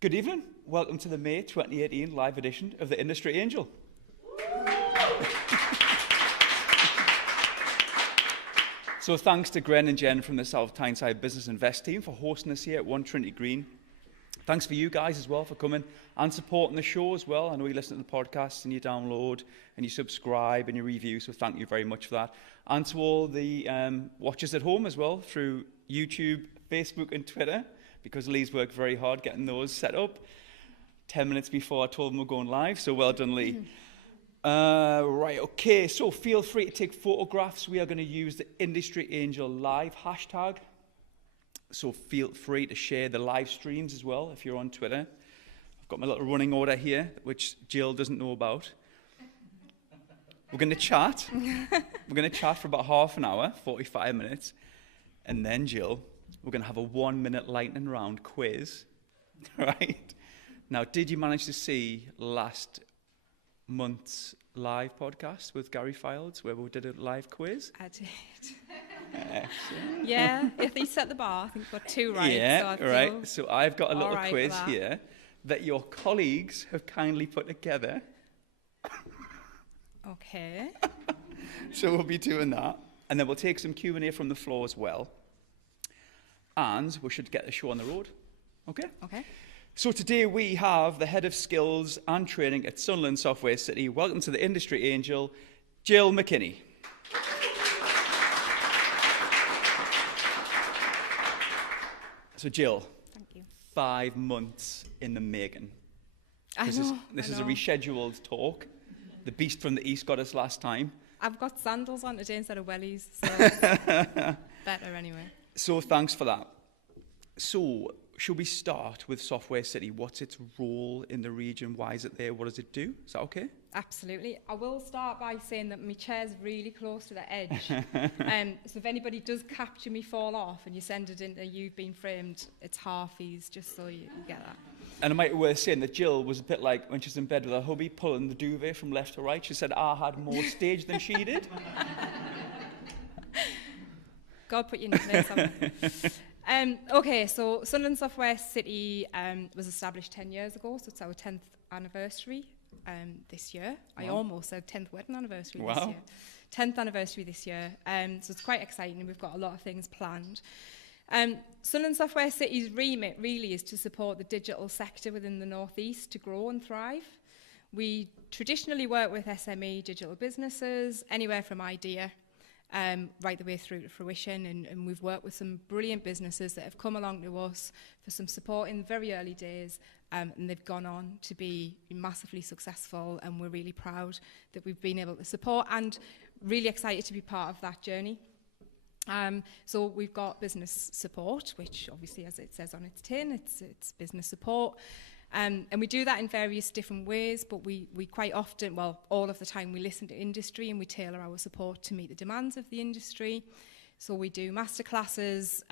Good evening. Welcome to the May 2018 live edition of the Industry Angel. So thanks to Gren and Jen from the South Tyneside Business Invest team for hosting us here at 1 Trinity Green. Thanks for you guys as well for coming and supporting the show as well. I know you listen to the podcast and you download and you subscribe and you review, so thank you very much for that. And to all the watchers at home as well through YouTube, Facebook and Twitter, because Lee's worked very hard getting those set up 10 minutes before I told them we're going live, so well done, Lee. Right, okay, so feel free to take photographs. We are going to use the Industry Angel Live hashtag, so feel free to share the live streams as well if you're on Twitter. I've got my little running order here, which Jill doesn't know about. We're going to chat. We're going to chat for about half an hour, 45 minutes, and then, Jill, we're going to have a 1-minute lightning round quiz, right? Now, did you manage to see last month's live podcast with Gary Files, where we did a live quiz? I did. Excellent. Yeah, if he set the bar, I think we've got 2 right. Yeah, so right. So I've got a little right quiz here that your colleagues have kindly put together. Okay. So we'll be doing that. And then we'll take some Q&A from the floor as well. And we should get the show on the road. Okay? Okay. So today we have the Head of Skills and Training at Sunderland Software City. Welcome to the Industry Angel, Jill McKinney. So Jill, thank you. 5 months in the making. This is a rescheduled talk. The beast from the east got us last time. I've got sandals on today instead of wellies, so better anyway. So thanks for that. So should we start with Software City? What's its role in the region? Why is it there? What does it do? Is that okay? Absolutely. I will start by saying that my chair's really close to the edge. So if anybody does capture me fall off and you send it into You've Been Framed, it's halfies, just so you get that. And it might be worth saying that Jill was a bit like when she's in bed with her hubby, pulling the duvet from left to right. She said, I had more stage than she did. God put you in your place. Okay, so Sunderland Software City was established 10 years ago, so it's our 10th anniversary this year. Wow. I almost said 10th wedding anniversary this year. 10th anniversary this year, so it's quite exciting and we've got a lot of things planned. Sunderland Software City's remit really is to support the digital sector within the North East to grow and thrive. We traditionally work with SME digital businesses, anywhere from idea right the way through to fruition, and we've worked with some brilliant businesses that have come along to us for some support in the very early days, and they've gone on to be massively successful, and we're really proud that we've been able to support and really excited to be part of that journey. So we've got business support, which obviously, as it says on its tin, it's business support. And we do that in various different ways, but we quite often, well, all of the time, we listen to industry and we tailor our support to meet the demands of the industry. So we do masterclasses.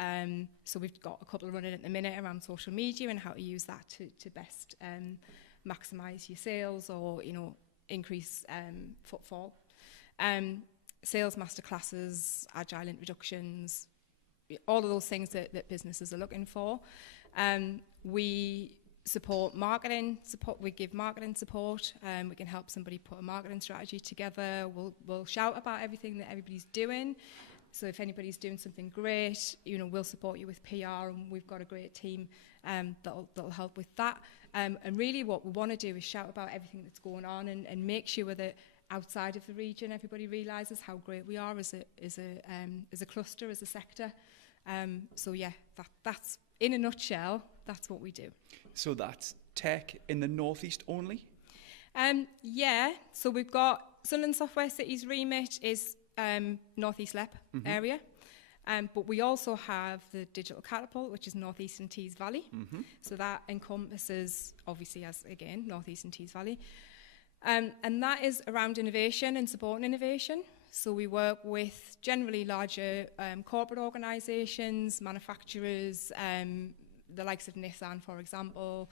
So we've got a couple running at the minute around social media and how to use that to best maximise your sales or, increase footfall. Sales masterclasses, agile introductions, all of those things that businesses are looking for. We support marketing support. We give marketing support. We can help somebody put a marketing strategy together. We'll shout about everything that everybody's doing. So if anybody's doing something great, we'll support you with PR, and we've got a great team that'll help with that. And really, what we want to do is shout about everything that's going on and make sure that outside of the region, everybody realises how great we are as a cluster, as a sector. So yeah, that's in a nutshell. That's what we do. So that's tech in the northeast only? Yeah. So we've got Sunderland Software City's remit is northeast LEP area. But we also have the Digital Catapult, which is northeastern Tees Valley. So that encompasses, obviously, as again, northeastern Tees Valley. And that is around innovation and supporting innovation. So we work with generally larger corporate organisations, manufacturers, the likes of Nissan, for example,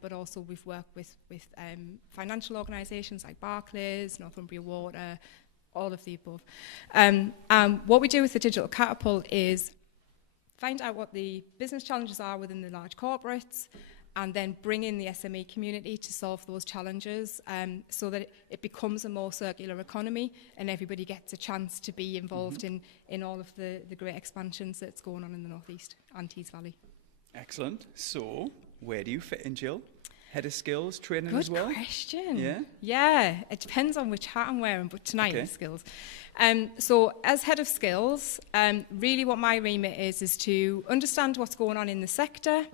but also we've worked with financial organisations like Barclays, Northumbria Water, All of the above. What we do with the Digital Catapult is find out what the business challenges are within the large corporates, and then bring in the SME community to solve those challenges, so that it becomes a more circular economy and everybody gets a chance to be involved in all of the great expansions that's going on in the North East and Tees Valley. Excellent. So, where do you fit in, Jill? Head of skills, training Good as well? Good question. Yeah? Yeah, it depends on which hat I'm wearing, but tonight it's skills. So as head of skills, really what my remit is to understand what's going on in the sector,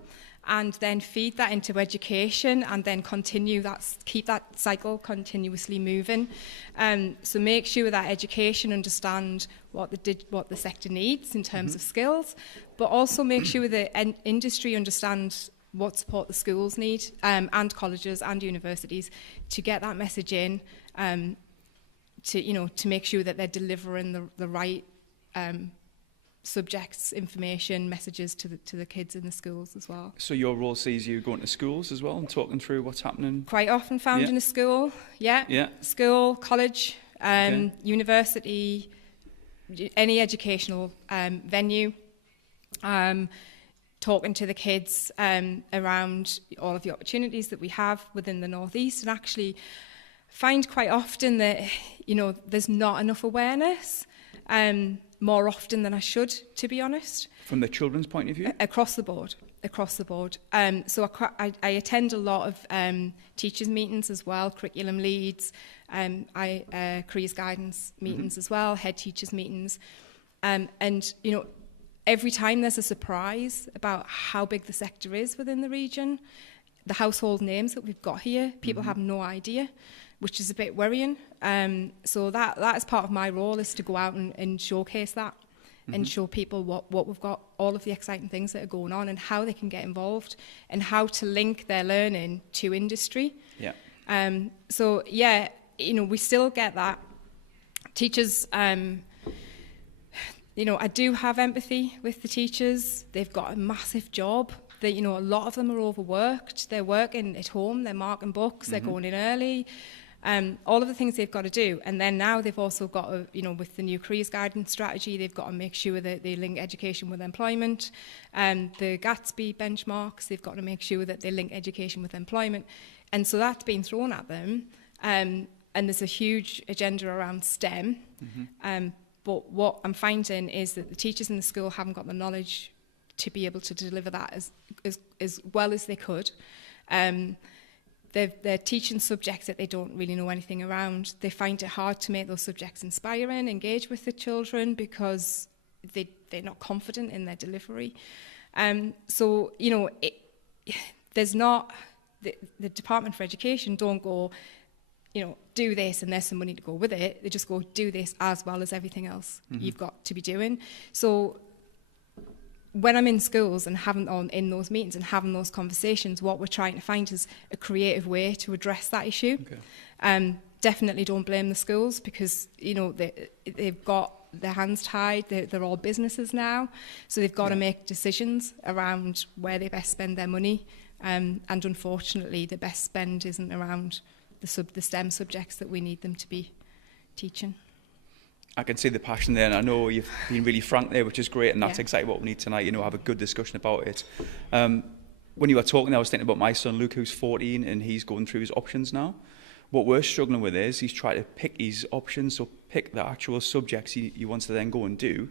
and then feed that into education, and then keep that cycle continuously moving. So make sure that education understand what the sector needs in terms of skills, but also make sure that industry understands what support the schools need, and colleges and universities, to get that message in, to make sure that they're delivering the right subjects, information, messages to the kids in the schools as well. So your role sees you going to schools as well and talking through what's happening? Quite often found in a school, school, college, university, any educational venue, talking to the kids around all of the opportunities that we have within the North East, and actually find quite often that, there's not enough awareness, more often than I should, to be honest. From the children's point of view? Across the board. So I attend a lot of teachers' meetings as well, curriculum leads, careers guidance meetings as well, head teachers' meetings. And, every time there's a surprise about how big the sector is within the region, the household names that we've got here, people have no idea, which is a bit worrying. So that is part of my role, is to go out and showcase that and show people what we've got, all of the exciting things that are going on, and how they can get involved, and how to link their learning to industry. Yeah. So yeah, we still get that. Teachers, I do have empathy with the teachers. They've got a massive job. A lot of them are overworked. They're working at home. They're marking books. They're going in early. All of the things they've got to do. And then now they've also got to, with the new careers guidance strategy, they've got to make sure that they link education with employment. The Gatsby benchmarks, they've got to make sure that they link education with employment. And so that's been thrown at them. And there's a huge agenda around STEM. But what I'm finding is that the teachers in the school haven't got the knowledge to be able to deliver that as well as they could. They're teaching subjects that they don't really know anything around. They find it hard to make those subjects inspiring, engage with the children, because they're not confident in their delivery. So, there's not... The Department for Education don't go, do this and there's some money to go with it. They just go, do this as well as everything else you've got to be doing. So when I'm in schools and in those meetings and having those conversations, what we're trying to find is a creative way to address that issue. Definitely don't blame the schools, because, they've got their hands tied. They're all businesses now. So they've got to make decisions around where they best spend their money. And unfortunately, the best spend isn't around the STEM subjects that we need them to be teaching. I can see the passion there, and I know you've been really frank there, which is great, and that's exactly what we need tonight, have a good discussion about it. When you were talking, I was thinking about my son Luke, who's 14, and he's going through his options now. What we're struggling with is he's trying to pick his options, so pick the actual subjects he wants to then go and do,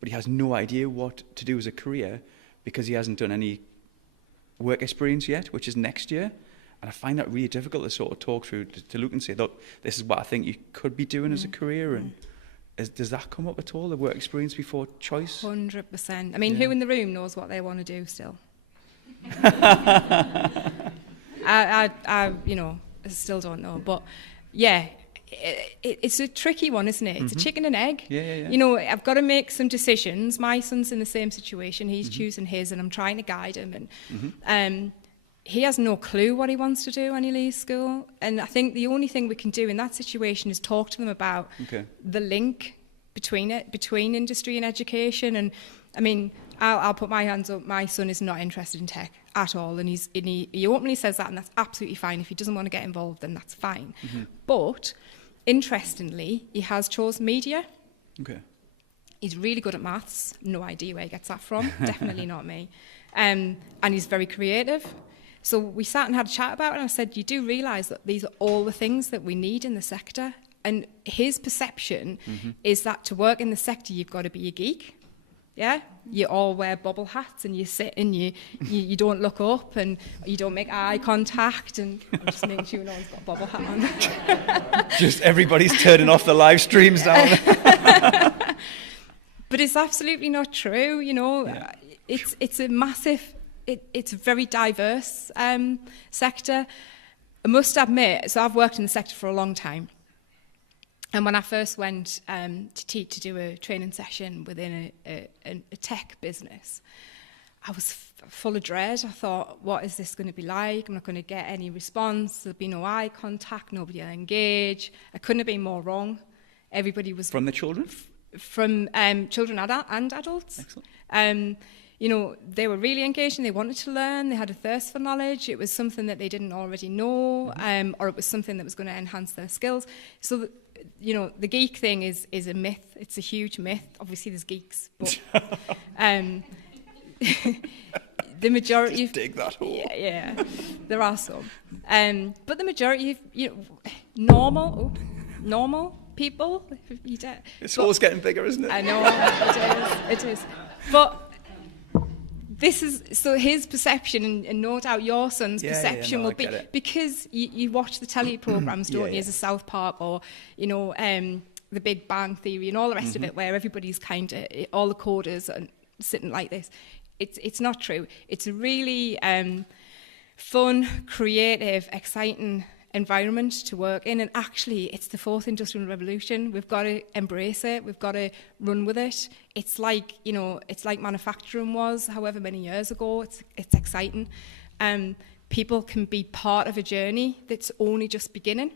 but he has no idea what to do as a career, because he hasn't done any work experience yet, which is next year. And I find that really difficult to sort of talk through to Luke and say, look, this is what I think you could be doing as a career. And does that come up at all, the work experience before choice? 100%. I mean, who in the room knows what they want to do still? I still don't know. But yeah, it's a tricky one, isn't it? It's a chicken and egg. Yeah. I've got to make some decisions. My son's in the same situation. He's choosing his, and I'm trying to guide him. And he has no clue what he wants to do when he leaves school. And I think the only thing we can do in that situation is talk to them about the link between industry and education. And I mean, I'll put my hands up. My son is not interested in tech at all, and he openly says that, and that's absolutely fine. If he doesn't want to get involved, then that's fine. But interestingly, he has chosen media. Okay. He's really good at maths. No idea where he gets that from. Definitely not me. And he's very creative. So we sat and had a chat about it, and I said, you do realise that these are all the things that we need in the sector. And his perception is that to work in the sector, you've got to be a geek. Yeah? You all wear bubble hats, and you sit and you don't look up, and you don't make eye contact, and I'm just making sure no one's got a bubble hat on. Just everybody's turning off the live streams now. But it's absolutely not true, you know. Yeah. It's a massive, it's a very diverse sector. I must admit, so I've worked in the sector for a long time. And when I first went to do a training session within a tech business, I was full of dread. I thought, what is this going to be like? I'm not going to get any response. There'll be no eye contact. Nobody will engage. I couldn't have been more wrong. Everybody was... From the children? From children and adults. Excellent. You know, they were really engaged and they wanted to learn. They had a thirst for knowledge. It was something that they didn't already know, or it was something that was going to enhance their skills. So, you know, the geek thing is a myth. It's a huge myth. Obviously, there's geeks, but the majority... Just dig that hole. Yeah, there are some. But the majority of, normal people... This hole's getting bigger, isn't it? I know, it is. But... This is, so his perception, and no doubt your son's perception will be, because you watch the telly programmes, don't you, as a South Park, or, you know, the Big Bang Theory and all the rest of it, where everybody's kind of, all the coders are sitting like this. It's not true. It's a really fun, creative, exciting environment to work in, and actually it's the fourth industrial revolution. We've got to embrace it. We've got to run with it. It's like, you know, it's like manufacturing was however many years ago. It's exciting. People can be part of a journey that's only just beginning.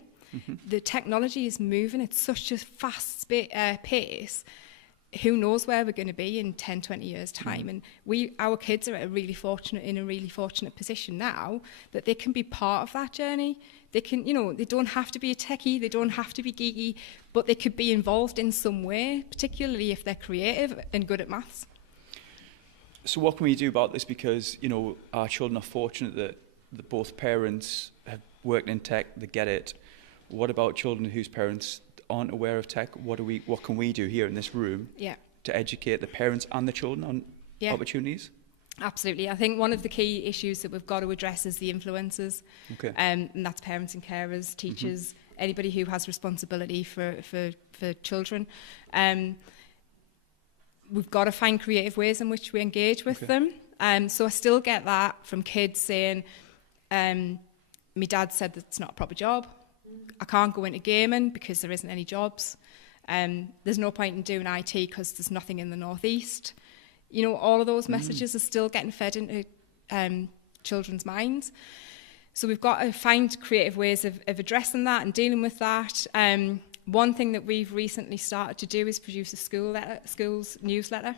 The technology is moving. It's such a fast pace. Who knows where we're going to be in 10, 20 years' time? And our kids are in a really fortunate position now that they can be part of that journey. They can, you know, they don't have to be a techie, they don't have to be geeky, but they could be involved in some way, particularly if they're creative and good at maths. So what can we do about this? Because, you know, our children are fortunate that both parents have worked in tech, they get it. What about children whose parents aren't aware of tech? What can we do here in this room to educate the parents and the children on opportunities? Absolutely. I think one of the key issues that we've got to address is the influencers. Okay. And that's parents and carers, teachers, anybody who has responsibility for children. We've got to find creative ways in which we engage with them. So I still get that from kids saying, my dad said that's not a proper job. I can't go into gaming because there isn't any jobs. There's no point in doing IT because there's nothing in the northeast. You know, all of those messages are still getting fed into children's minds. So we've got to find creative ways of addressing that and dealing with that. One thing that we've recently started to do is produce a school's newsletter,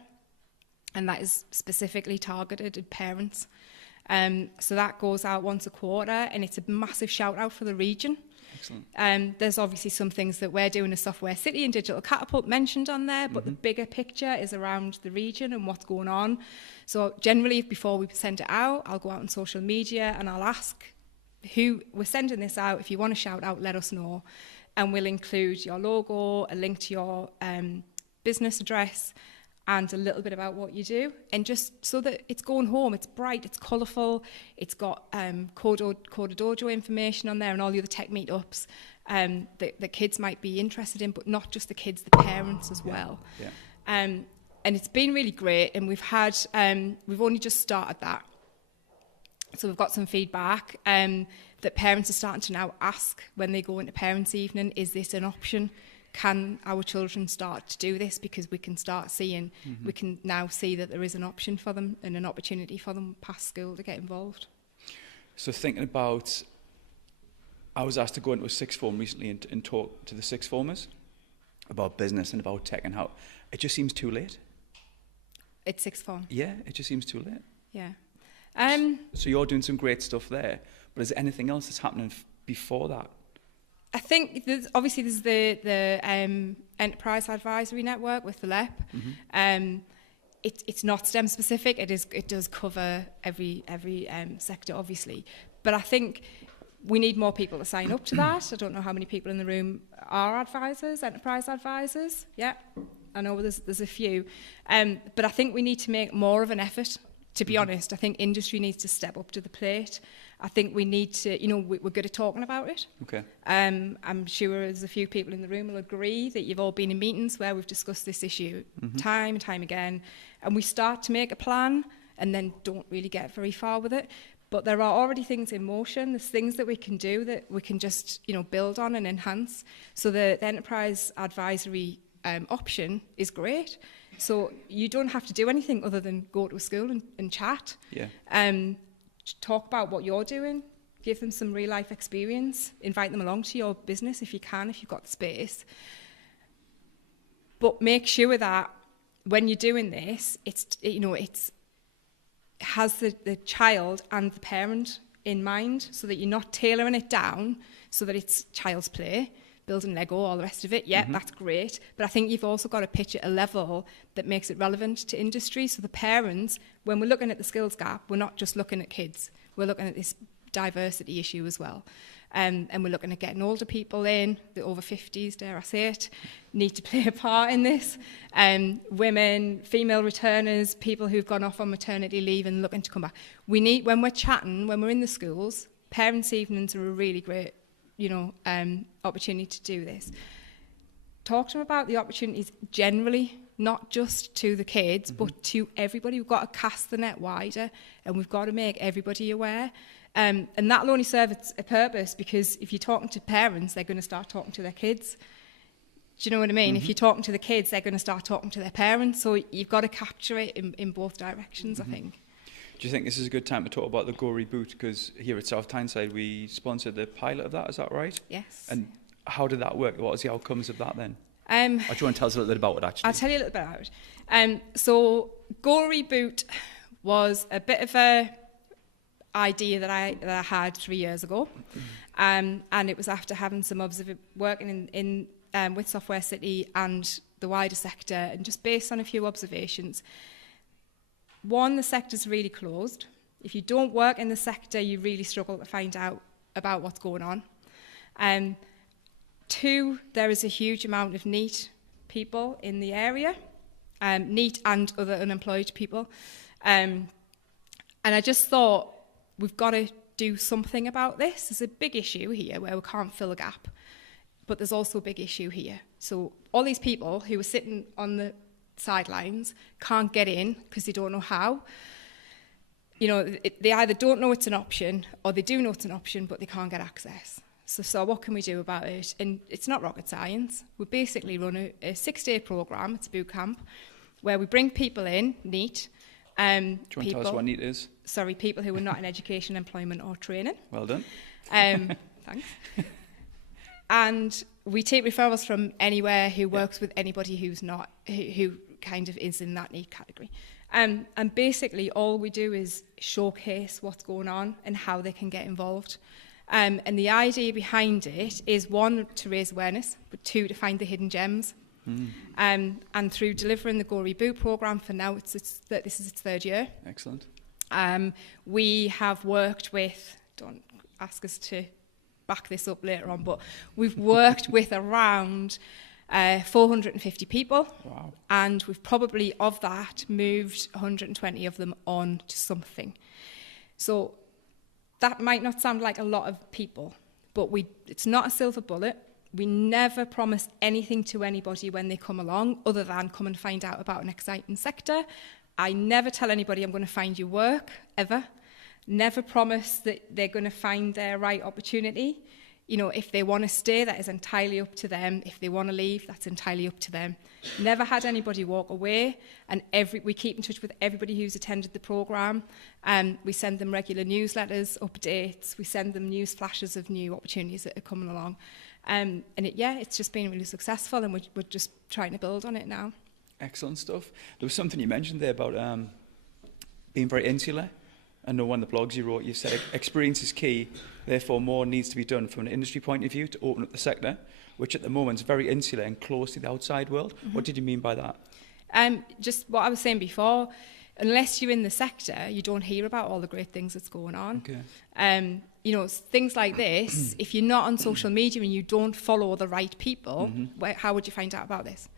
and that is specifically targeted at parents. So that goes out once a quarter, and it's a massive shout out for the region. Excellent. There's obviously some things that we're doing as Software City and Digital Catapult mentioned on there, but the bigger picture is around the region and what's going on. So generally, before we send it out, I'll go out on social media and I'll ask who we're sending this out. If you want to shout out, let us know. And we'll include your logo, a link to your business address, and a little bit about what you do, and just so that it's going home, it's bright, it's colourful, it's got Coda Dojo information on there and all the other tech meetups that kids might be interested in, but not just the kids, the parents as well. Yeah. And it's been really great, and we've only just started that. So we've got some feedback that parents are starting to now ask when they go into parents' evening, is this an option? Can our children start to do this? Because we can start seeing, we can now see that there is an option for them and an opportunity for them past school to get involved. So thinking about, I was asked to go into a sixth form recently and talk to the sixth formers about business and about tech and how it just seems too late. It's sixth form? Yeah, it just seems too late. Yeah. So you're doing some great stuff there, but is there anything else that's happening before that? I think there's the Enterprise Advisory Network with the LEP. It's not STEM specific. It does cover every sector, obviously. But I think we need more people to sign up to that. I don't know how many people in the room are advisors, enterprise advisors. Yeah, I know there's a few. But I think we need to make more of an effort, to be honest. I think industry needs to step up to the plate. I think we need to, we're good at talking about it. Okay. I'm sure there's a few people in the room will agree that you've all been in meetings where we've discussed this issue time and time again. And we start to make a plan and then don't really get very far with it. But there are already things in motion. There's things that we can do that we can just, build on and enhance. So the enterprise advisory option is great. So you don't have to do anything other than go to a school and chat. Yeah. Talk about what you're doing. Give them some real life experience. Invite them along to your business if you can, if you've got the space. But make sure that when you're doing this, it's has the child and the parent in mind, so that you're not tailoring it down so that it's child's play, building Lego, all the rest of it. Yeah, that's great. But I think you've also got to pitch at a level that makes it relevant to industry. So the parents, when we're looking at the skills gap, we're not just looking at kids. We're looking at this diversity issue as well. And we're looking at getting older people in, the over 50s, dare I say it, need to play a part in this. Women, female returners, people who've gone off on maternity leave and looking to come back. We need, when we're chatting, when we're in the schools, parents' evenings are a really great, opportunity to do this. Talk to them about the opportunities generally, not just to the kids, but to everybody. We've got to cast the net wider, and we've got to make everybody aware. And that'll only serve a purpose, because if you're talking to parents, they're going to start talking to their kids. Do you know what I mean? If you're talking to the kids, they're going to start talking to their parents. So you've got to capture it in both directions, I think. Do you think this is a good time to talk about the Gory Boot? Because here at South Tyneside, we sponsored the pilot of that, is that right? Yes. And how did that work? What was the outcomes of that then? Or do you want to tell us a little bit about it, actually? I'll tell you a little bit about it. So Gory Boot was a bit of a idea that I had 3 years ago. And it was after having some working in with Software City and the wider sector, and just based on a few observations. One, the sector's really closed. If you don't work in the sector, you really struggle to find out about what's going on. Two, there is a huge amount of NEET people in the area, NEET and other unemployed people. And I just thought, we've got to do something about this. There's a big issue here where we can't fill a gap, but there's also a big issue here. So all these people who are sitting on the sidelines can't get in because they don't know how. They either don't know it's an option, or they do know it's an option, but they can't get access. So what can we do about it? And it's not rocket science. We basically run a 6-day programme, it's a boot camp, where we bring people in, NEET. Do you want to tell us what NEET is? Sorry, people who are not in education, employment or training. Well done. Thanks. And we take referrals from anywhere who works with anybody who's not, who kind of is in that NEET category. And basically all we do is showcase what's going on and how they can get involved. And the idea behind it is, one, to raise awareness, but two, to find the hidden gems. And through delivering the Gory Boot programme, for now this is its 3rd year. Excellent. We have worked with, don't ask us to back this up later on, but we've worked with around 450 people. Wow. And we've probably, of that, moved 120 of them on to something. So that might not sound like a lot of people, but it's not a silver bullet. We never promise anything to anybody when they come along, other than come and find out about an exciting sector. I never tell anybody I'm going to find you work, ever. Never promise that they're going to find their right opportunity. If they want to stay, that is entirely up to them. If they want to leave, that's entirely up to them. Never had anybody walk away, and we keep in touch with everybody who's attended the programme. We send them regular newsletters, updates. We send them news flashes of new opportunities that are coming along. It's just been really successful, and we're just trying to build on it now. Excellent stuff. There was something you mentioned there about being very insular. I know one of the blogs you wrote, you said experience is key, therefore more needs to be done from an industry point of view to open up the sector, which at the moment is very insular and close to the outside world. What did you mean by that? Just what I was saying before, unless you're in the sector, you don't hear about all the great things that's going on. Okay. Things like this, if you're not on social media and you don't follow the right people, how would you find out about this?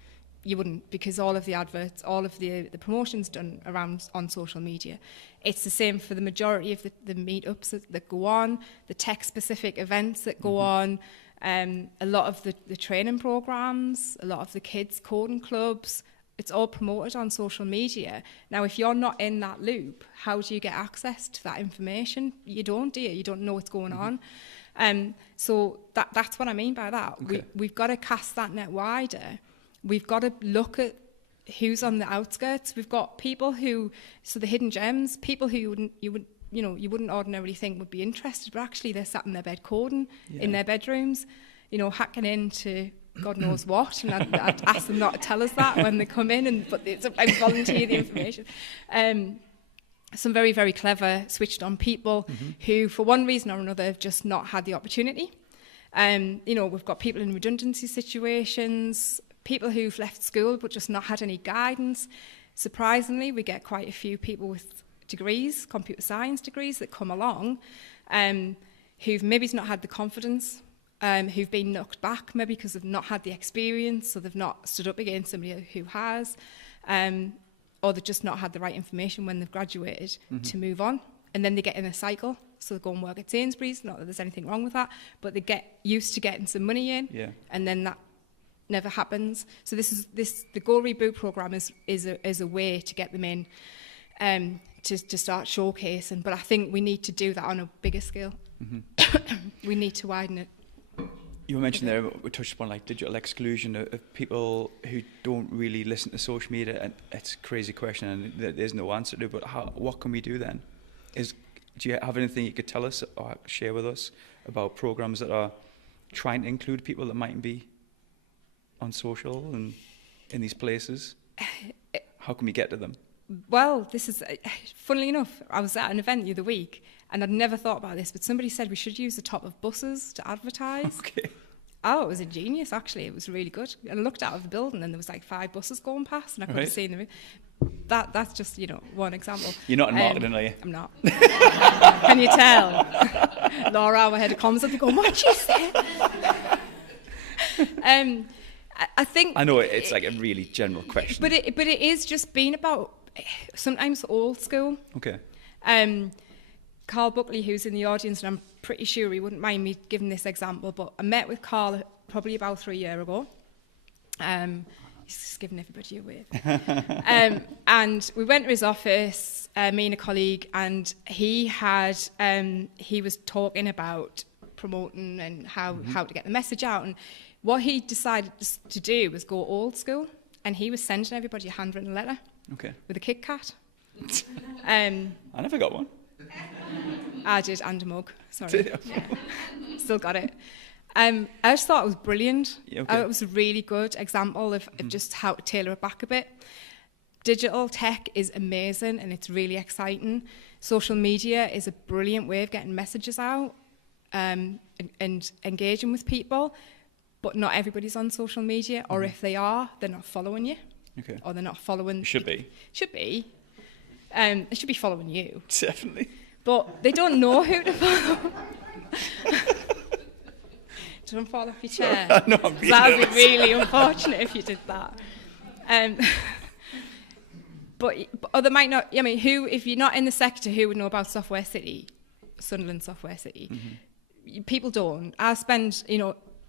You wouldn't, because all of the adverts, all of the promotions done around on social media. It's the same for the majority of the meetups that go on, the tech-specific events that go on, a lot of the training programs, a lot of the kids' coding clubs. It's all promoted on social media. Now, if you're not in that loop, how do you get access to that information? You don't, do you? You don't know what's going on. So that's what I mean by that. Okay. We've got to cast that net wider. We've got to look at who's on the outskirts. We've got people so the hidden gems, people who you wouldn't ordinarily think would be interested, but actually they're sat in their bed coding in their bedrooms, hacking into God knows what, and I'd ask them not to tell us that when they come in, but they sometimes volunteer the information. Some very, very clever, switched-on people who, for one reason or another, have just not had the opportunity. We've got people in redundancy situations, people who've left school but just not had any guidance. Surprisingly, we get quite a few people with degrees, computer science degrees, that come along who've maybe not had the confidence, who've been knocked back maybe because they've not had the experience, so they've not stood up against somebody who has, or they've just not had the right information when they've graduated to move on. And then they get in a cycle, so they go and work at Sainsbury's, not that there's anything wrong with that, but they get used to getting some money in, and then that never happens. So the Gory Boot programme is a way to get them in, to start showcasing. But I think we need to do that on a bigger scale. We need to widen it. You mentioned there, we touched upon like digital exclusion of people who don't really listen to social media, and it's a crazy question and there's no answer to it, but what can we do then? Do you have anything you could tell us or share with us about programs that are trying to include people that mightn't be on social and in these places? How can we get to them? Well, this is, funnily enough, I was at an event the other week and I'd never thought about this, but somebody said we should use the top of buses to advertise. Okay. Oh, it was ingenious, actually. It was really good. And I looked out of the building and there was like 5 buses going past and I could have seen them. That's just, one example. You're not in marketing, are you? I'm not. Can you tell? Laura, our head of comms, I'd be going, what'd you say? I think... I know it's like a really general question. But it is just being about sometimes old school. Okay. Carl Buckley, who's in the audience, and I'm pretty sure he wouldn't mind me giving this example, but I met with Carl probably about 3 years ago. He's just giving everybody away. And we went to his office, me and a colleague, and he was talking about promoting and how to get the message out. And what he decided to do was go old school, and he was sending everybody a handwritten letter with a Kit Kat. I never got one. I did, and a mug. Sorry. Yeah. Still got it. I just thought it was brilliant. It was a really good example of just how to tailor it back a bit. Digital tech is amazing and it's really exciting. Social media is a brilliant way of getting messages out and engaging with people. But not everybody's on social media, or if they are, they're not following you. Okay. Or they're not following... Should be. Should be. They should be following you. Definitely. But they don't know who to follow. Don't fall off your chair. No, that would be really unfortunate if you did that. But there might not... I mean, if you're not in the sector, who would know about Software City? Sunderland Software City. People don't. I spend,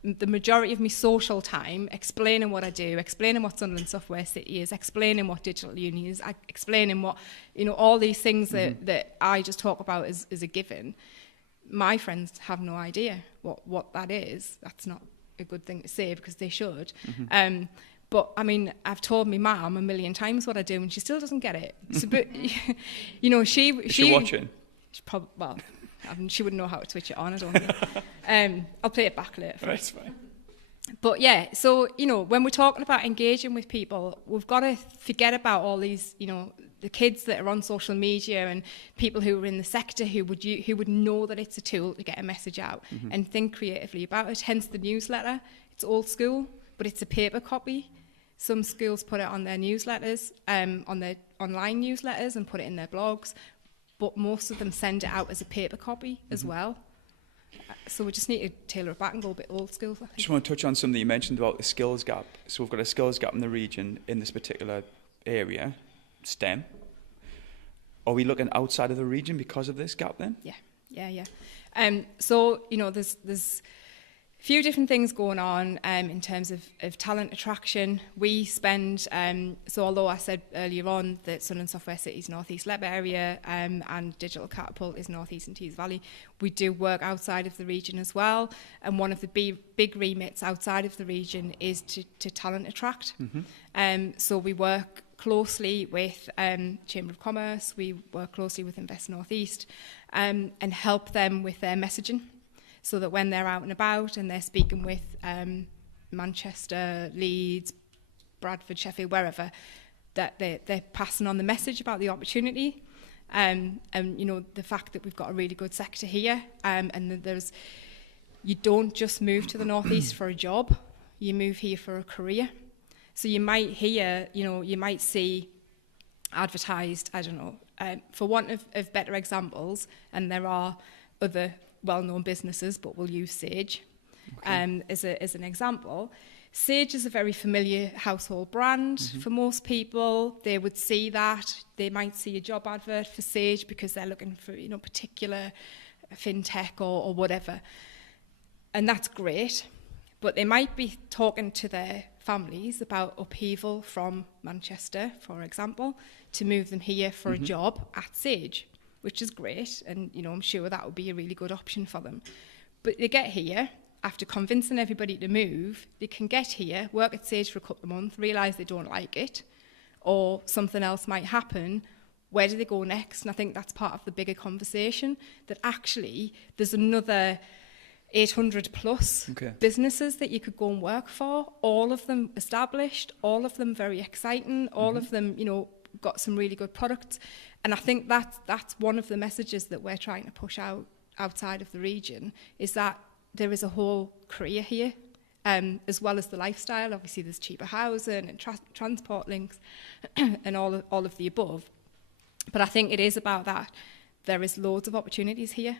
the majority of my social time explaining what I do, explaining what Sunderland Software City is, explaining what Digital Uni is, explaining what, all these things that I just talk about as a given. My friends have no idea what that is. That's not a good thing to say because they should. But, I mean, I've told my mum 1 million times what I do and she still doesn't get it. So, but, Is she watching? She wouldn't know how to switch it on, I don't think. I'll play it back later. Right, it's fine. But yeah, so, you know, when we're talking about engaging with people, we've got to forget about all these, you know, the kids that are on social media and people who are in the sector who would know that it's a tool to get a message out and think creatively about it. Hence the newsletter. It's old school, but it's a paper copy. Some schools put it on their newsletters, on their online newsletters, and put it in their blogs. But most of them send it out as a paper copy as well. So we just need to tailor it back and go a bit old school, I think. Just want to touch on something you mentioned about the skills gap. So we've got a skills gap in the region in this particular area, STEM. Are we looking outside of the region because of this gap then? Yeah. So, you know, there's a few different things going on in terms of talent attraction. We spend, so although I said earlier on that Sunderland Software City is North East Leb area and Digital Catapult is North East and Tees Valley, we do work outside of the region as well. And one of the big remits outside of the region is to talent attract. So we work closely with Chamber of Commerce, we work closely with Invest North East and help them with their messaging, so that when they're out and about and they're speaking with Manchester, Leeds, Bradford, Sheffield, wherever, that they're passing on the message about the opportunity and you know, the fact that we've got a really good sector here and that you don't just move to the North East for a job, you move here for a career. So you might hear, you know, you might see advertised, I don't know, for want of better examples, and there are other well-known businesses, but we'll use Sage as an example. Sage is a very familiar household brand for most people. They would see that. They might see a job advert for Sage because they're looking for, you know, particular fintech or whatever. And that's great. But they might be talking to their families about upheaval from Manchester, for example, to move them here for a job at Sage, which is great, and you know, I'm sure that would be a really good option for them. But they get here, after convincing everybody to move, they can get here, work at Sage for a couple of months, realise they don't like it, or something else might happen. Where do they go next? And I think that's part of the bigger conversation, that actually there's another 800 plus businesses that you could go and work for, all of them established, all of them very exciting, all of them, you know, got some really good products. And I think that's one of the messages that we're trying to push out outside of the region, is that there is a whole career here, as well as the lifestyle. Obviously there's cheaper housing and transport links and all of the above. But I think it is about that. There is loads of opportunities here.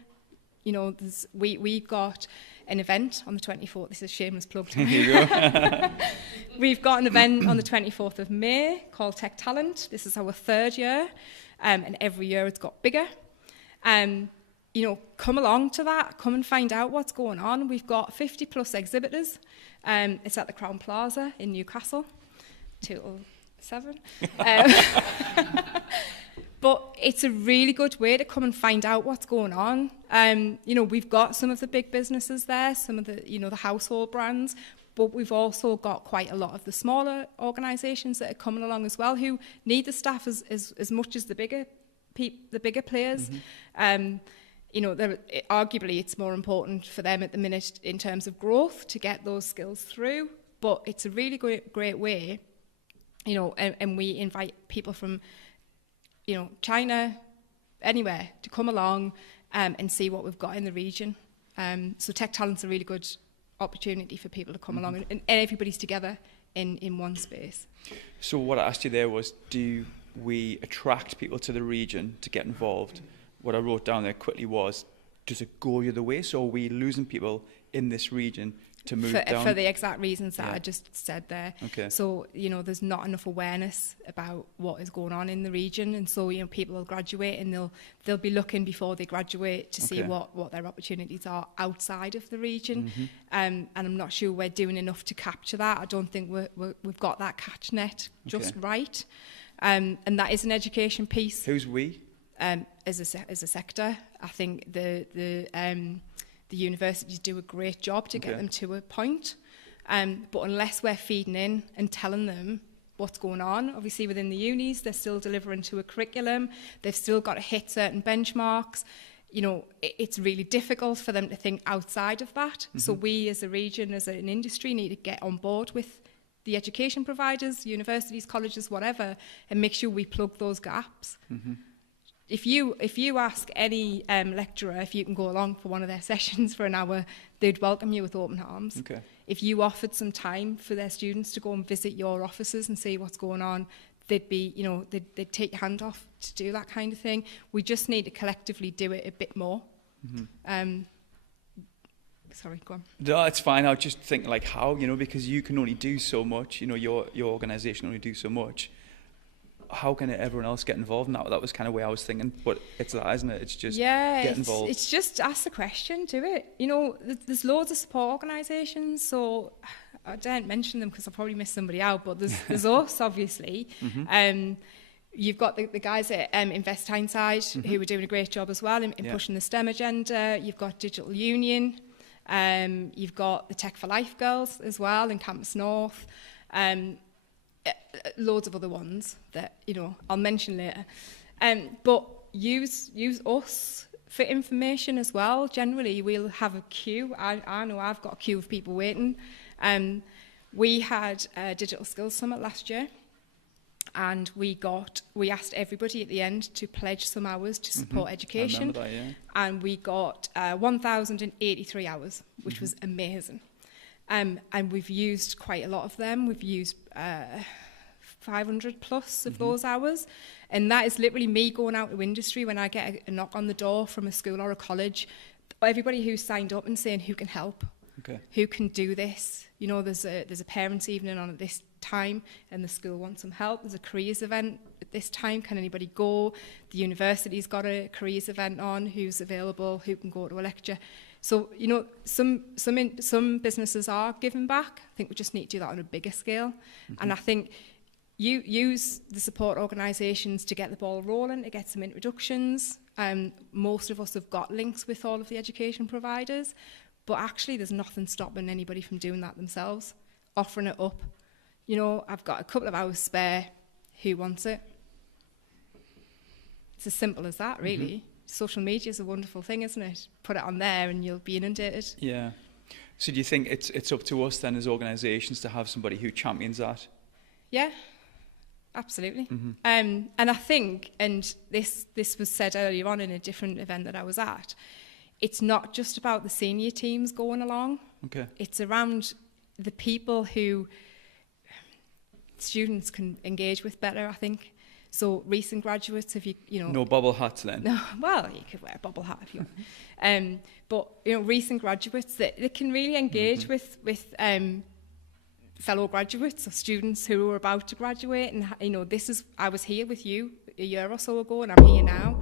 You know, we've got an event on the 24th. This is a shameless plug. Here you go. We've got an event on the 24th of May called Tech Talent. This is our third year, and every year it's got bigger. You know, come along to that. Come and find out what's going on. We've got 50 plus exhibitors. It's at the Crown Plaza in Newcastle, 2 till 7. But it's a really good way to come and find out what's going on. You know, we've got some of the big businesses there, some of the, you know, the household brands, but we've also got quite a lot of the smaller organisations that are coming along as well, who need the staff as much as the bigger players. You know, arguably it's more important for them at the minute in terms of growth to get those skills through, but it's a really great way, you know, and we invite people from, you know, China, anywhere, to come along and see what we've got in the region. So Tech Talent's a really good opportunity for people to come along and everybody's together in one space. So what I asked you there was, do we attract people to the region to get involved? What I wrote down there quickly was, does it go the other way? So are we losing people in this region to move down? For the exact reasons that I just said there. Okay. So, you know, there's not enough awareness about what is going on in the region, and so, you know, people will graduate and they'll be looking before they graduate to see what their opportunities are outside of the region. And I'm not sure we're doing enough to capture that. I don't think we've got that catch net just right. And that is an education piece. Who's we? As a sector, I think the universities do a great job to get them to a point. But unless we're feeding in and telling them what's going on, obviously within the unis, they're still delivering to a curriculum. They've still got to hit certain benchmarks. you know, it's really difficult for them to think outside of that. So we as a region, as an industry, need to get on board with the education providers, universities, colleges, whatever, and make sure we plug those gaps. If you ask any lecturer if you can go along for one of their sessions for an hour, they'd welcome you with open arms. Okay. If you offered some time for their students to go and visit your offices and see what's going on, they'd be, you know, they'd take your hand off to do that kind of thing. We just need to collectively do it a bit more. Sorry, go on. No, it's fine. I was just thinking, like, how, you know, because you can only do so much, you know, your organisation only do so much. How can everyone else get involved in that? That was kind of where I was thinking, but it's that, isn't it? It's just get involved. It's just ask the question, do it. You know, there's loads of support organisations, so I don't mention them because I'll probably miss somebody out, but there's us, obviously. You've got the guys at Invest Tyneside who are doing a great job as well in pushing the STEM agenda. You've got Digital Union. You've got the Tech for Life girls as well in Campus North. Loads of other ones that, you know, I'll mention later. But use us for information as well. Generally, we'll have a queue. I know I've got a queue of people waiting. We had a Digital Skills Summit last year, and we asked everybody at the end to pledge some hours to support education. I remember that, yeah. And we got 1,083 hours, which was amazing. And we've used quite a lot of them. We've used 500 plus of those hours. And that is literally me going out to industry when I get a knock on the door from a school or a college. Everybody who's signed up and saying who can help, who can do this. You know, there's a parents' evening on at this time and the school wants some help. There's a careers event at this time. Can anybody go? The university's got a careers event on. Who's available? Who can go to a lecture? So, you know, some businesses are giving back. I think we just need to do that on a bigger scale. And I think you use the support organisations to get the ball rolling, to get some introductions. Most of us have got links with all of the education providers, but actually there's nothing stopping anybody from doing that themselves, offering it up. You know, I've got a couple of hours spare. Who wants it? It's as simple as that, really. Social media is a wonderful thing, isn't it? Put it on there and you'll be inundated. Yeah. So do you think it's up to us then as organisations to have somebody who champions that? Yeah, absolutely. And I think, and this was said earlier on in a different event that I was at, it's not just about the senior teams going along. It's around the people who students can engage with better, I think. So recent graduates, if you know... No bobble hats then? No, well, you could wear a bobble hat if you want. But, you know, recent graduates that can really engage with fellow graduates or students who are about to graduate. And, you know, I was here with you a year or so ago and I'm here now.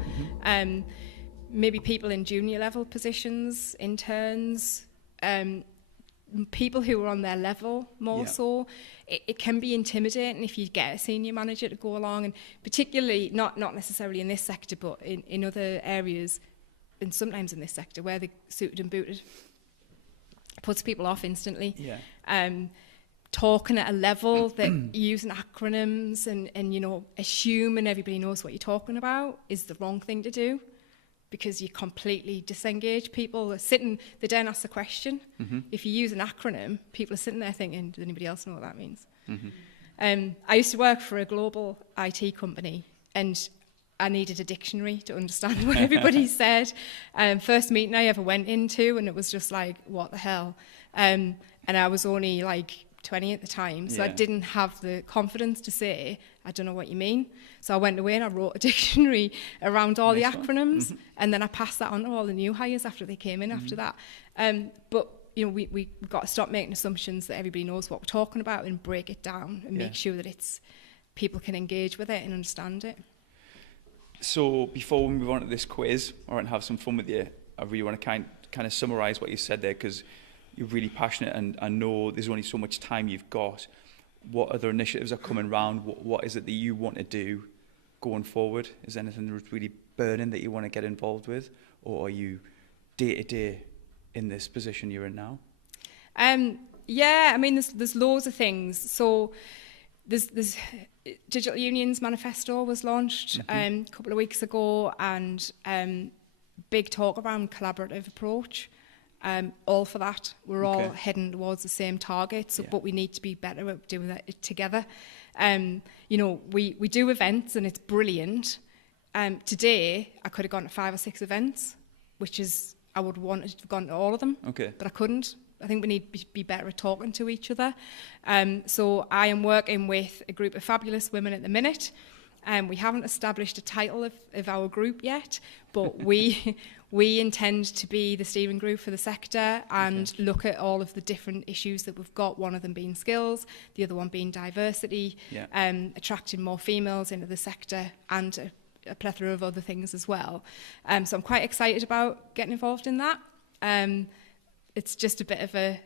Maybe people in junior level positions, interns, people who are on their level more so. It can be intimidating if you get a senior manager to go along, and particularly not necessarily in this sector, but in other areas, and sometimes in this sector where they're suited and booted, puts people off instantly. Talking at a level that using acronyms and you know, assuming everybody knows what you're talking about is the wrong thing to do, because you completely disengage. People are sitting, they don't ask the question. If you use an acronym, people are sitting there thinking, does anybody else know what that means? I used to work for a global IT company, and I needed a dictionary to understand what everybody said. First meeting I ever went into, and it was just like, what the hell? And I was only like 20 at the time, so I didn't have the confidence to say, I don't know what you mean. So I went away and I wrote a dictionary around all the acronyms, and then I passed that on to all the new hires after they came in after that. But you know, we got to stop making assumptions that everybody knows what we're talking about and break it down and make sure that people can engage with it and understand it. So before we move on to this quiz, and have some fun with you, I really want to kind of summarise what you said there, because you're really passionate, and I know there's only so much time you've got. What other initiatives are coming around? What is it that you want to do going forward? Is there anything that's really burning that you want to get involved with? Or are you day-to-day in this position you're in now? Yeah, I mean, there's loads of things. So there's Digital Union's manifesto was launched a couple of weeks ago, and big talk around collaborative approach. All for that. We're all heading towards the same targets, but we need to be better at doing that together. You know, we do events and it's brilliant. Today, I could have gone to 5 or 6 events, which is, I would want to have gone to all of them, but I couldn't. I think we need to be better at talking to each other. So I am working with a group of fabulous women at the minute. We haven't established a title of our group yet, but we intend to be the steering group for the sector and look at all of the different issues that we've got, one of them being skills, the other one being diversity, attracting more females into the sector, and a plethora of other things as well. So I'm quite excited about getting involved in that. It's just a bit of a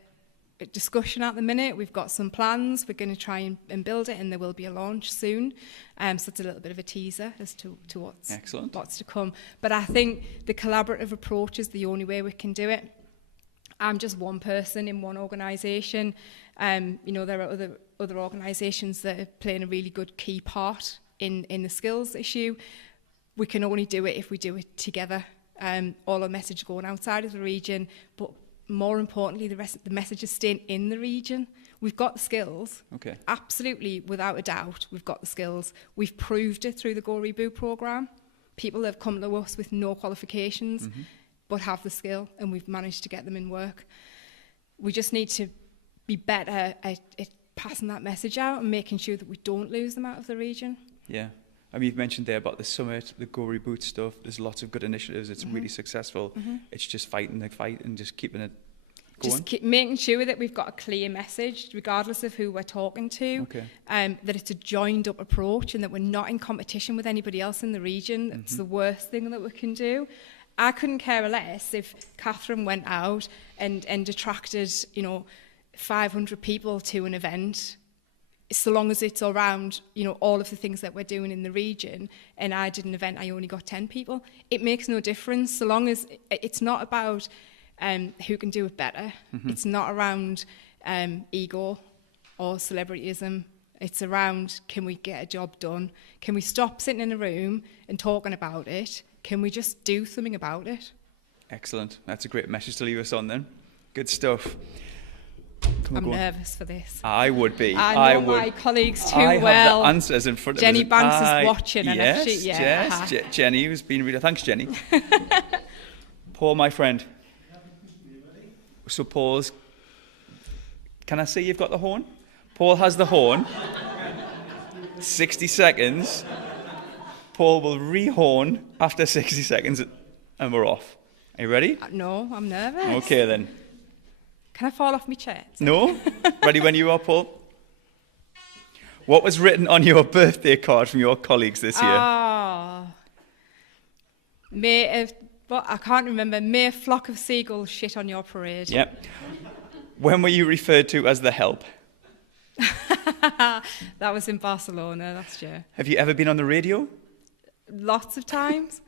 discussion at the minute. We've got some plans. We're going to try and build it, and there will be a launch soon. So it's a little bit of a teaser as to what's to come. But I think the collaborative approach is the only way we can do it. I'm just one person in one organisation. You know, there are other organisations that are playing a really good key part in the skills issue. We can only do it if we do it together. All our message going outside of the region, but more importantly, the message is staying in the region. We've got the skills. Absolutely, without a doubt, we've got the skills. We've proved it through the Gory Boot programme. People have come to us with no qualifications, but have the skill, and we've managed to get them in work. We just need to be better at passing that message out and making sure that we don't lose them out of the region. Yeah. I mean, you've mentioned there about the summit, the Gory Boot stuff. There's lots of good initiatives. It's really successfl. It's just fighting the fight and just keeping it going. Just keep making sure that we've got a clear message, regardless of who we're talking to, that it's a joined-up approach and that we're not in competition with anybody else in the region. It's the worst thing that we can do. I couldn't care less if Catherine went out and attracted, 500 people to an event, so long as it's around, all of the things that we're doing in the region, and I did an event, I only got 10 people. It makes no difference, so long as it's not about who can do it better. It's not around ego or celebrityism. It's around, can we get a job done? Can we stop sitting in a room and talking about it? Can we just do something about it? Excellent. That's a great message to leave us on then. Good stuff. I'm nervous for this. I would be. I know my colleagues too well. I have the answers in front of us. Jenny Banks is watching. Yes. Jenny, who's been really... Thanks, Jenny. Paul, my friend. So Paul's... Can I say you've got the horn? Paul has the horn. 60 seconds. Paul will re-horn after 60 seconds and we're off. Are you ready? No, I'm nervous. Okay, then. Can I fall off my chair? No? Ready when you are, Paul? What was written on your birthday card from your colleagues this year? I can't remember. May a flock of seagulls shit on your parade. Yep. When were you referred to as the help? That was in Barcelona last year. Have you ever been on the radio? Lots of times.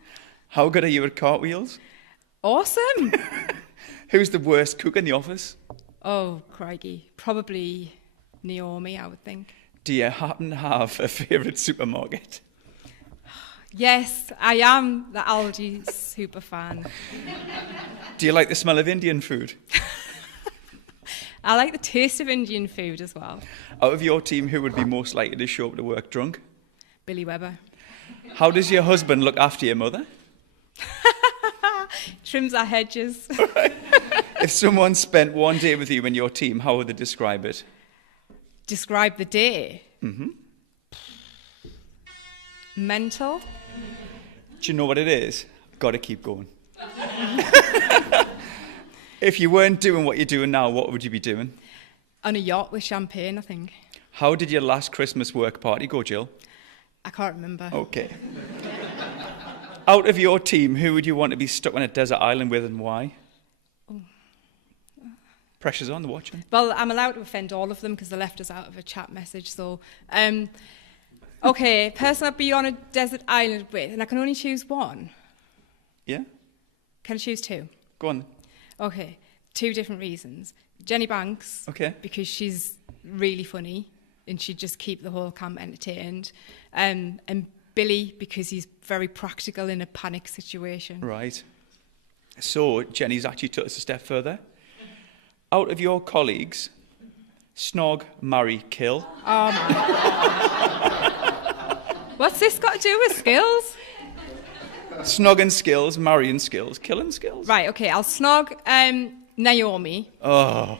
How good are you at cartwheels? Awesome. Who's the worst cook in the office? Oh, crikey. Probably Naomi, I would think. Do you happen to have a favourite supermarket? Yes, I am the Aldi super fan. Do you like the smell of Indian food? I like the taste of Indian food as well. Out of your team, who would be most likely to show up to work drunk? Billy Webber. How does your husband look after your mother? Trims our hedges. If someone spent one day with you and your team, how would they describe it? Describe the day? Mental. Do you know what it is? Got to keep going. If you weren't doing what you're doing now, what would you be doing? On a yacht with champagne, I think. How did your last Christmas work party go, Jill? I can't remember. Okay. Out of your team, who would you want to be stuck on a desert island with and why? Pressure's on, they're watching. Well, I'm allowed to offend all of them because they left us out of a chat message. So, okay, person I'd be on a desert island with, and I can only choose one. Yeah? Can I choose two? Go on. Okay, 2 different reasons. Jenny Banks, because she's really funny and she'd just keep the whole camp entertained. And Billy, because he's very practical in a panic situation. Right. So Jenny's actually took us a step further. Out of your colleagues, snog, marry, kill. Oh, man. What's this got to do with skills? Snogging skills, marrying skills, killing skills. Right, okay, I'll snog Naomi. Oh.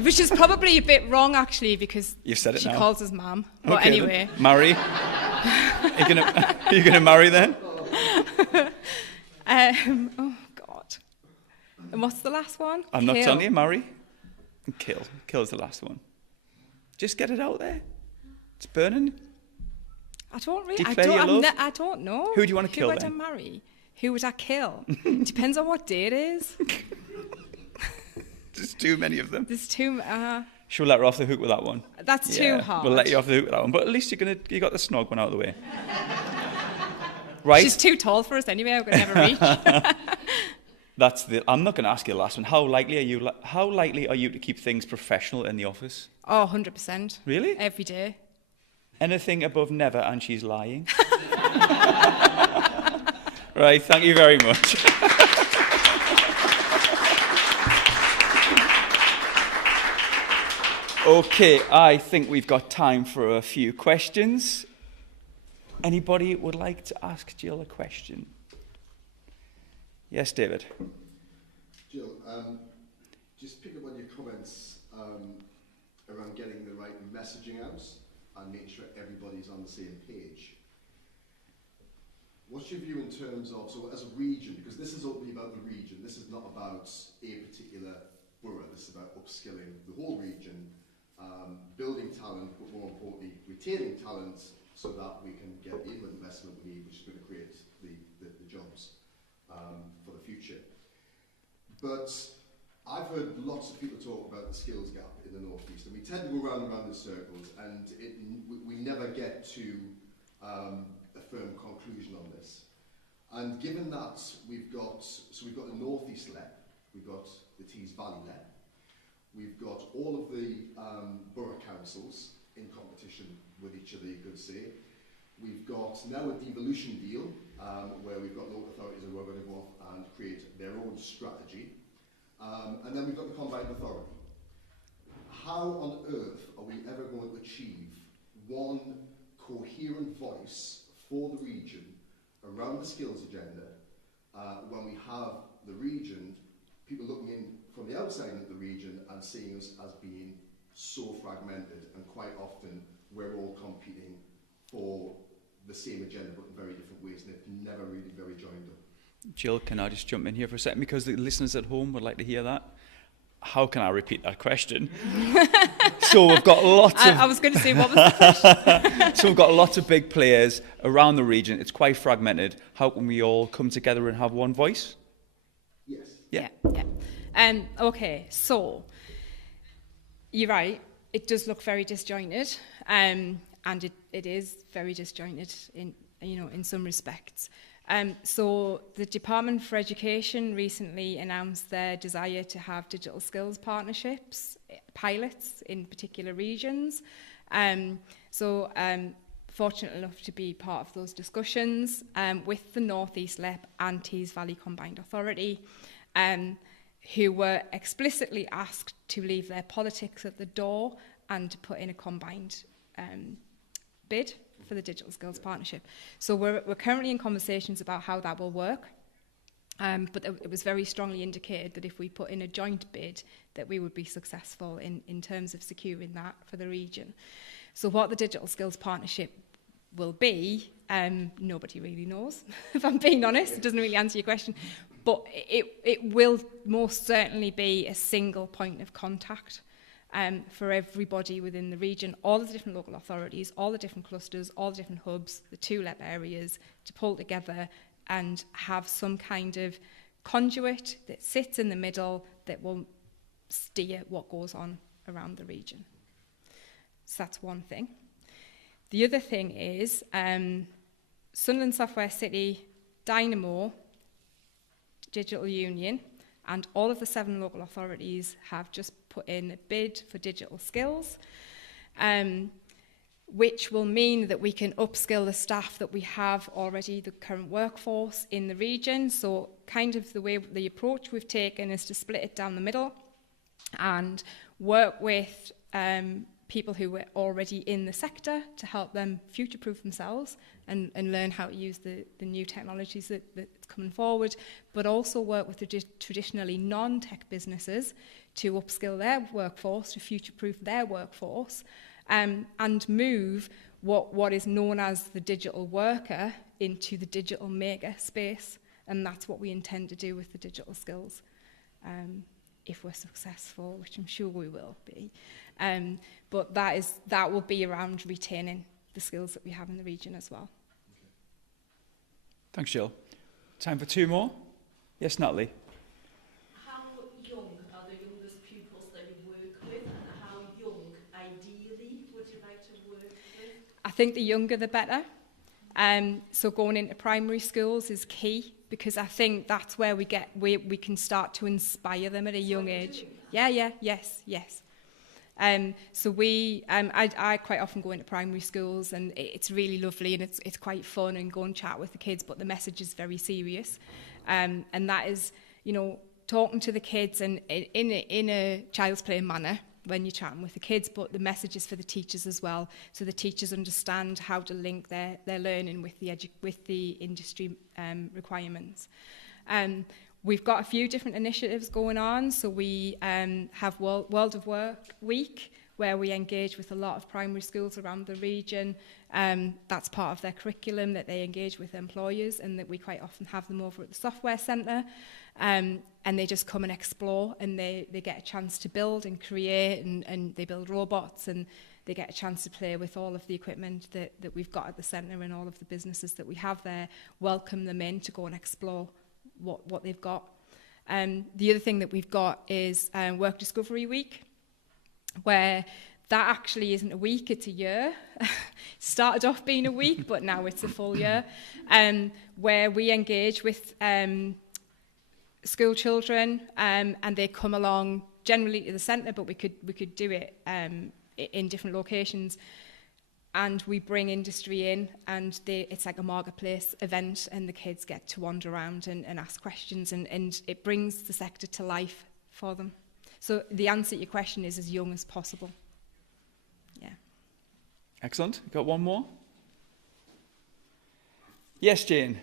Which is probably a bit wrong, actually, because You've said it she now. calls us mum. But Okay, anyway. then. Marry. Are you gonna marry then? Oh, God. And what's the last one? I'm not Kill. telling you, marry. And kill. Kill's the last one. Just get it out there. It's burning. I don't really. Declare your love. I don't know. Who do you want to kill Who would then? I marry? Who would I kill? Depends on what day it is. There's too many of them. There's too. Should we let her off the hook with that one? That's too hard. We'll let you off the hook with that one. But at least you got the snog one out of the way. Right. She's too tall for us anyway. We're gonna never reach. I'm not going to ask you the last one. How likely are you to keep things professional in the office? Oh, 100%. Really? Every day. Anything above never, and she's lying. Right. Thank you very much. Okay, I think we've got time for a few questions. Anybody would like to ask Jill a question? Yes, David. Jill, just pick up on your comments around getting the right messaging out and making sure everybody's on the same page. What's your view in terms of, so as a region, because this is ultimately about the region, this is not about a particular borough, this is about upskilling the whole region, building talent, but more importantly, retaining talent so that we can get the inward investment we need, which is going to create the jobs for the future. But I've heard lots of people talk about the skills gap in the North East, and we tend to go round and round in circles, and we never get to a firm conclusion on this. And given that we've got the North East LEP, we've got the Tees Valley LEP, we've got all of the borough councils in competition with each other, you could say. We've got now a devolution deal where we've got local authorities who are going to go off and create their own strategy. And then we've got the combined authority. How on earth are we ever going to achieve one coherent voice for the region around the skills agenda when we have the region, people looking in from the outside of the region and seeing us as being so fragmented, and quite often we're all competing for the same agenda but in very different ways, and it's never really very joined up. Jill, can I just jump in here for a second? Because the listeners at home would like to hear that. How can I repeat that question? So we've got lots of... I was going to say, what was the question? So we've got lots of big players around the region. It's quite fragmented. How can we all come together and have one voice? Yes. Yeah. Okay, so you're right. It does look very disjointed, and it is very disjointed in some respects. So the Department for Education recently announced their desire to have digital skills partnerships, pilots in particular regions. Fortunate enough to be part of those discussions with the North East LEP and Tees Valley Combined Authority, who were explicitly asked to leave their politics at the door and to put in a combined bid for the Digital Skills Partnership. So we're currently in conversations about how that will work, but it was very strongly indicated that if we put in a joint bid that we would be successful in terms of securing that for the region. So what the Digital Skills Partnership will be, nobody really knows, if I'm being honest. It doesn't really answer your question, but it will most certainly be a single point of contact for everybody within the region, all of the different local authorities, all the different clusters, all the different hubs, the 2 LEP areas, to pull together and have some kind of conduit that sits in the middle that will steer what goes on around the region. So that's one thing. The other thing is Sunderland Software City, Dynamo, Digital Union, and all of the 7 local authorities have just put in a bid for digital skills. which will mean that we can upskill the staff that we have already, the current workforce in the region. So kind of the approach we've taken is to split it down the middle and work with people who were already in the sector to help them future-proof themselves and learn how to use the new technologies that's coming forward, but also work with the traditionally non-tech businesses to upskill their workforce, to future-proof their workforce, and move what is known as the digital worker into the digital maker space. And that's what we intend to do with the digital skills, if we're successful, which I'm sure we will be. But that will be around retaining the skills that we have in the region as well. Thanks, Jill. Time for 2 more. Yes, Natalie. How young are the youngest pupils that you work with, and how young, ideally, would you like to work with? I think the younger the better. So going into primary schools is key, because I think that's where we can start to inspire them at a young age. Yes. So I quite often go into primary schools, and it's really lovely, and it's quite fun, and go and chat with the kids, but the message is very serious. And that is, talking to the kids and in a child's play manner when you're chatting with the kids, but the message is for the teachers as well, so the teachers understand how to link their learning with the industry requirements. We've got a few different initiatives going on. So we have World of Work Week, where we engage with a lot of primary schools around the region. That's part of their curriculum, that they engage with employers, and that we quite often have them over at the software centre. And they just come and explore, and they get a chance to build and create, and they build robots, and they get a chance to play with all of the equipment that we've got at the centre, and all of the businesses that we have there, welcome them in to go and explore what they've got. The other thing that we've got is Work Discovery Week, where that actually isn't a week, it's a year. Started off being a week, but now it's a full year, where we engage with school children, and they come along generally to the centre, but we could do it in different locations. And we bring industry in, and it's like a marketplace event, and the kids get to wander around and ask questions, and it brings the sector to life for them. So the answer to your question is as young as possible. Yeah. Excellent. Got one more? Yes, Jane.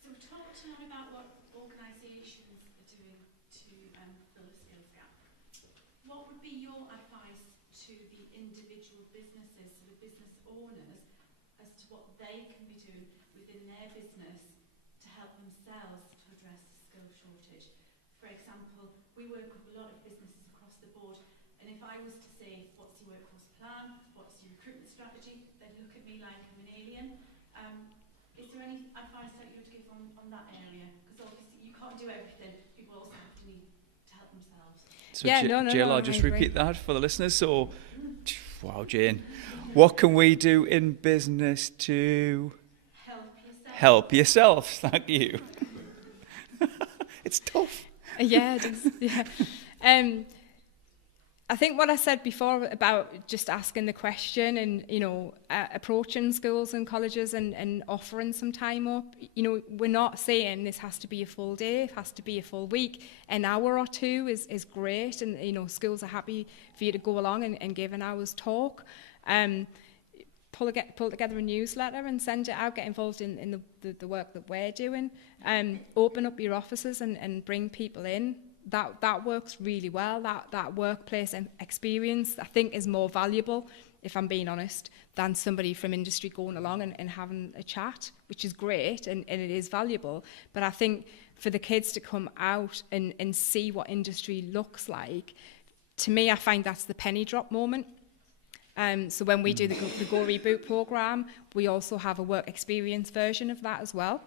So talk to me about what organisations are doing to fill the skills gap. What would be your advice to the individual businesses, to the business owners, as to what they can be doing within their business to help themselves to address the skill shortage? For example, we work with a lot of businesses across the board, and if I was to say, what's your workforce plan, what's your recruitment strategy, they'd look at me like I'm an alien. Is there any advice that you would give on that area? Because obviously you can't do everything. People also have to need to help themselves. So Jill, I'll just repeat that for the listeners. So, wow, Jane, what can we do in business to help yourself? Thank you. It's tough. Yeah, it is. Yeah. I think what I said before about just asking the question and, approaching schools and colleges and offering some time up, we're not saying this has to be a full day, it has to be a full week. An hour or two is great, and, schools are happy for you to go along and give an hour's talk. Pull together a newsletter and send it out, get involved in the work that we're doing. Open up your offices and bring people in. That works really well. That workplace experience, I think, is more valuable, if I'm being honest, than somebody from industry going along and having a chat, which is great and it is valuable. But I think for the kids to come out and see what industry looks like, to me, I find that's the penny drop moment. So when we do the Gory Boot programme, we also have a work experience version of that as well.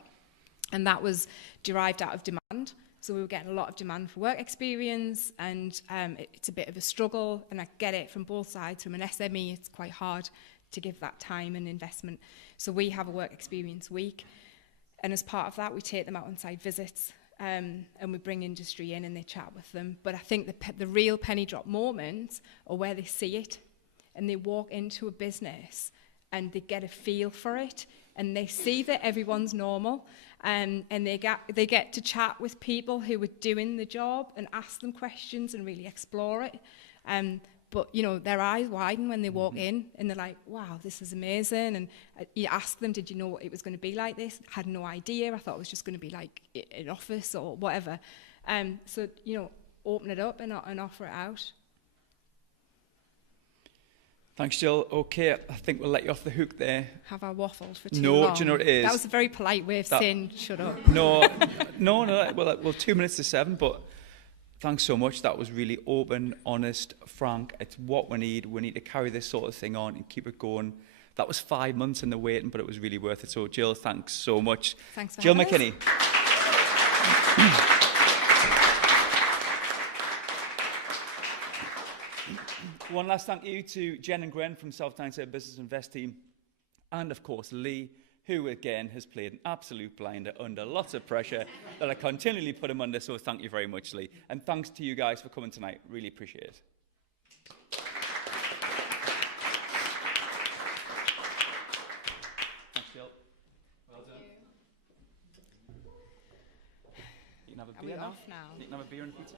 And that was derived out of demand. So we were getting a lot of demand for work experience, and it's a bit of a struggle, and I get it from both sides. From an SME, it's quite hard to give that time and investment. So we have a work experience week, and as part of that, we take them out on site visits, and we bring industry in and they chat with them. But I think the real penny drop moments are where they see it, and they walk into a business and they get a feel for it, and they see that everyone's normal, and they get to chat with people who are doing the job and ask them questions and really explore it. But, you know, their eyes widen when they walk in, and they're like, wow, this is amazing. And you ask them, did you know it was going to be like this? Had no idea. I thought it was just going to be like an office or whatever. So, you know, open it up and offer it out. Thanks, Jill. Okay, I think we'll let you off the hook there. Have I waffled for too long? No, do you know what it is? That was a very polite way of saying, shut up. No. Well, 2 minutes to 7, but thanks so much. That was really open, honest, frank. It's what we need. We need to carry this sort of thing on and keep it going. That was 5 months in the waiting, but it was really worth it. So, Jill, thanks so much. Thanks for Jill having McKinney. One last thank you to Jen and Gren from South Tyneside Business Invest team, and of course Lee, who again has played an absolute blinder under lots of pressure that I continually put him under. So thank you very much, Lee, and thanks to you guys for coming tonight. Really appreciate it. Thanks, Jill. Well done. You can have a beer now. Off now? You can have a beer and pizza.